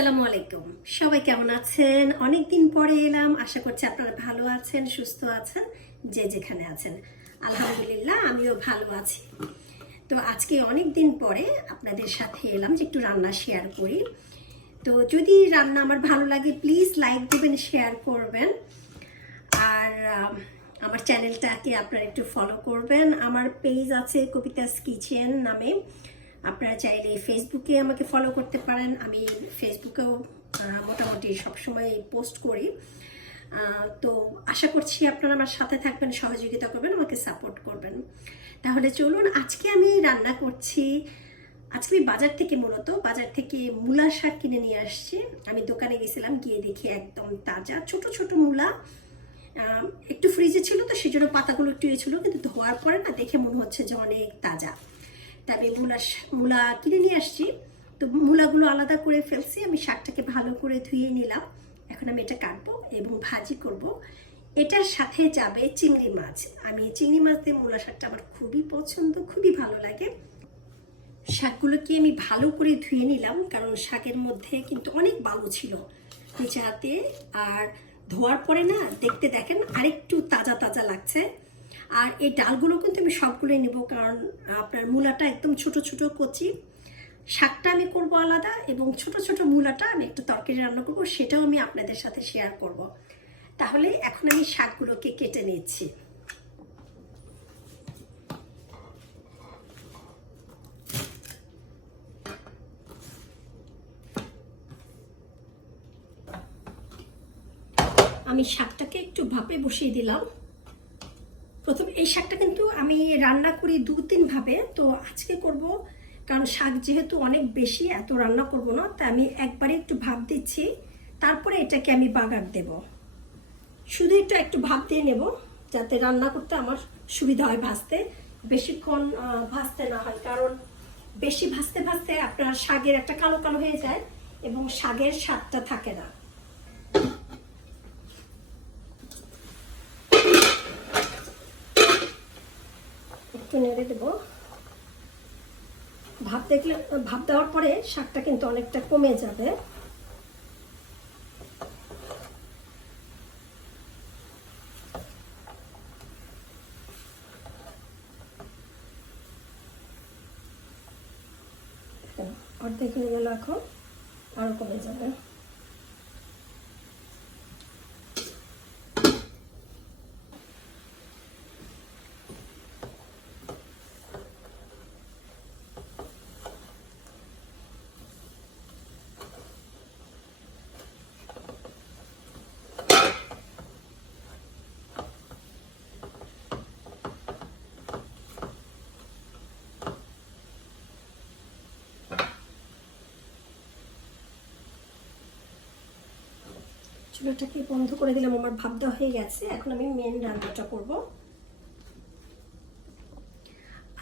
আসসালামু আলাইকুম। সবাই কেমন আছেন? অনেক দিন পরে এলাম। আশা করছি আপনারা ভালো আছেন, সুস্থ আছেন, যে যেখানে আছেন। আলহামদুলিল্লাহ, আমিও ভালো আছি। তো আজকে অনেক দিন পরে আপনাদের সাথে এলাম যে একটু রান্না শেয়ার করি। তো যদি রান্না আমার ভালো লাগে প্লিজ লাইক দেবেন শেয়ার করবেন। আর আমার চ্যানেলটাকে আপনারা একটু ফলো করবেন। আমার পেজ আছে কবিতাস কিচেন নামে। আপনারা চাইলে ফেসবুকে আমাকে ফলো করতে পারেন। আমি ফেসবুকেও মোটামুটি সবসময় পোস্ট করি। তো আশা করছি আপনারা আমার সাথে থাকবেন, সহযোগিতা করবেন, আমাকে সাপোর্ট করবেন। তাহলে চলুন, আজকে আমি রান্না করছি। আজকে আমি বাজার থেকে মূলত, বাজার থেকে মূলা শাক কিনে নিয়ে আসছি। আমি দোকানে গেছিলাম, গিয়ে দেখি একদম তাজা, ছোট ছোট মূলা। একটু ফ্রিজে ছিল তো সেই জন্য পাতাগুলো একটু ইয়ে ছিল, কিন্তু ধোয়ার পরে না দেখে মনে হচ্ছে যে অনেক তাজা। তা আমি মূলা মূলা কিনে নিয়ে আসছি। তো মূলাগুলো আলাদা করে ফেলছি, আমি শাকটাকে ভালো করে ধুয়ে নিলাম। এখন আমি এটা কাটবো এবং ভাজি করব। এটার সাথে যাবে চিংড়ি মাছ। আমি চিংড়ি মাছ দিয়ে মূলা শাকটা আমার খুবই পছন্দ, খুবই ভালো লাগে। শাকগুলোকে আমি ভালো করে ধুয়ে নিলাম, কারণ শাকের মধ্যে কিন্তু অনেক বালু ছিল নিচে হাতে। আর ধোয়ার পরে না, দেখতে দেখেন আরেকটু তাজা তাজা লাগছে। আর এই ডালগুলো কিন্তু আমি সবগুলোই নেব, কারণ আপনার মূলাটা একদম ছোট ছোট কচি। শাকটা আমি করব আলাদা এবং ছোট ছোট মূলাটা আমি একটু তরকারি রান্না করব, সেটাও আমি আপনাদের সাথে শেয়ার করব। তাহলে এখন আমি শাকগুলোকে কেটে নিচ্ছি। আমি শাকটাকে একটু ভাপে বসিয়ে দিলাম। প্রথম এই শাকটা কিন্তু আমি রান্না করি দু তিন ভাবে, তো আজকে করব। কারণ শাক যেহেতু অনেক বেশি, এত রান্না করব না, তাই আমি একবারে একটু ভাব দিচ্ছি। তারপরে এটাকে আমি বাগার দেব। শুধু একটু একটু ভাপ দিয়ে নেব, যাতে রান্না করতে আমার সুবিধা হয় ভাজতে। বেশিক্ষণ ভাজতে না হয়, কারণ বেশি ভাজতে ভাজতে আপনার শাকের একটা কালো কালো হয়ে যায় এবং শাকের স্বাদটা থাকে না। একটু নেড়ে দেবো। ভাপ দেখলে, ভাপ দেওয়ার পরে শাকটা কিন্তু অনেকটা কমে যাবে। অর্ধেক হয়ে গেল এখন, আরও কমে যাবে। চুলাটাকে বন্ধ করে দিলাম, আমার ভাব দেওয়া হয়ে গেছে। এখন আমি মেন রান্নাটা করব।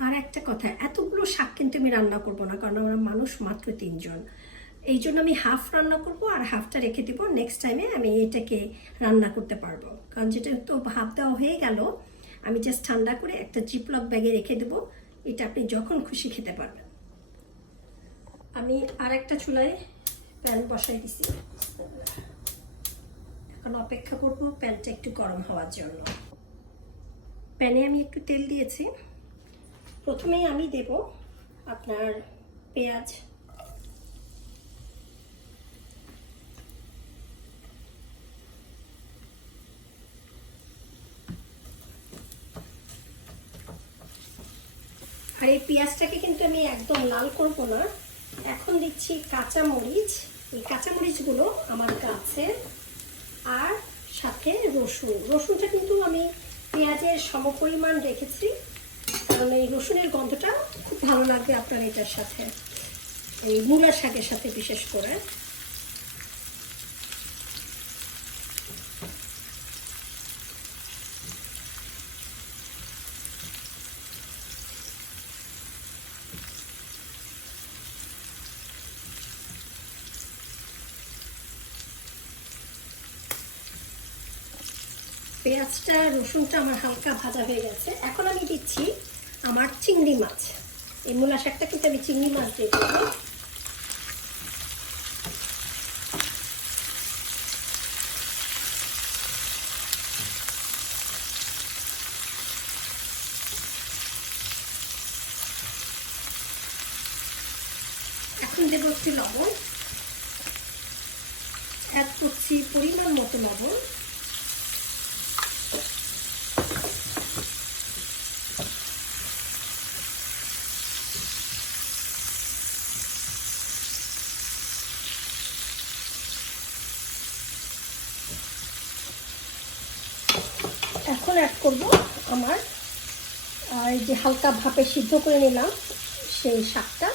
আর একটা কথা, এতগুলো শাক কিন্তু আমি রান্না করব না, কারণ আমরা মানুষ মাত্র তিনজন। এই জন্য আমি হাফ রান্না করব আর হাফটা রেখে দিব নেক্সট টাইমে আমি এটাকে রান্না করতে পারব। কারণ যেটা তো ভাব দেওয়া হয়ে গেল, আমি জাস্ট ঠান্ডা করে একটা জিপলক ব্যাগে রেখে দেবো, এটা আপনি যখন খুশি খেতে পারবেন। আমি আর একটা চুলায় প্যান বসাই দিছি। এখন অপেক্ষা করব প্যানটা একটু গরম হওয়ার জন্য। প্যানে আমি একটু তেল দিয়েছি। প্রথমেই আমি দেব আপনার পেঁয়াজ। আর এই পেঁয়াজটাকে কিন্তু আমি একদম লাল করব না। এখন দিচ্ছি কাঁচা মরিচ এই কাঁচা মরিচগুলো আমার গাছের রসুন। রসুনটা কিন্তু আমি পেঁয়াজের সমপরিমাণ রেখেছি। কারণ এই রসুনের গন্ধটা খুব ভালো লাগবে আপনার এটার সাথে, এই মূলার শাকের সাথে বিশেষ করে। পেঁয়াজটা, রসুনটা আমার হালকা ভাজা হয়ে গেছে। এখন আমি দিচ্ছি আমার চিংড়ি মাছ। এই মূলা শাকটা কিন্তু আমি চিংড়ি মাছ দিয়ে দেবো এখন দেবো লবণ। অ্যাড করছি পরিমাণ মতো লবণ। এখন অ্যাড করব আমার এই যে হালকা ভাপে সিদ্ধ করে নিলাম সেই শাকটা।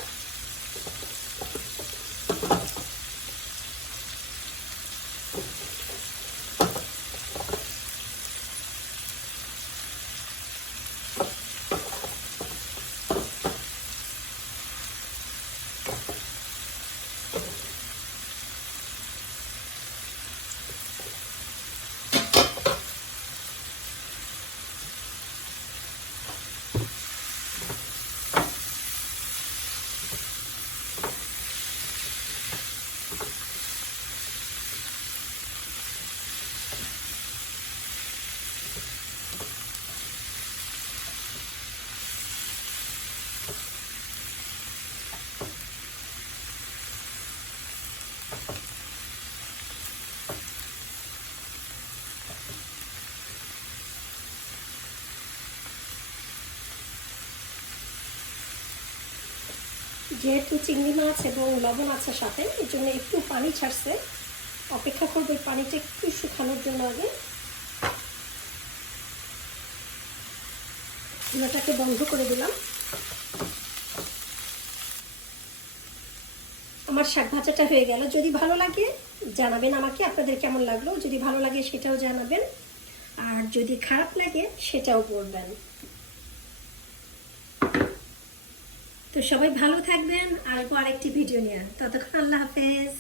যেহেতু চিংড়ি মাছ এবং লবণ আছে সাথে, এর জন্য একটু পানি ছাড়ছে। অপেক্ষা করব পানিটা একটু শুকানোর জন্য আগে। চুলাটাকে বন্ধ করে দিলাম। আমার শাক ভাজাটা হয়ে গেল। যদি ভালো লাগে, জানাবেন আমাকে, আপনাদের কেমন লাগল? যদি ভালো লাগে, সেটাও জানাবেন। আর যদি খারাপ লাগে, সেটাও বলবেন। তো সবাই ভালো থাকবেন আর আরেকটি ভিডিও নিয়ে। ততক্ষণ আল্লাহ হাফেজ।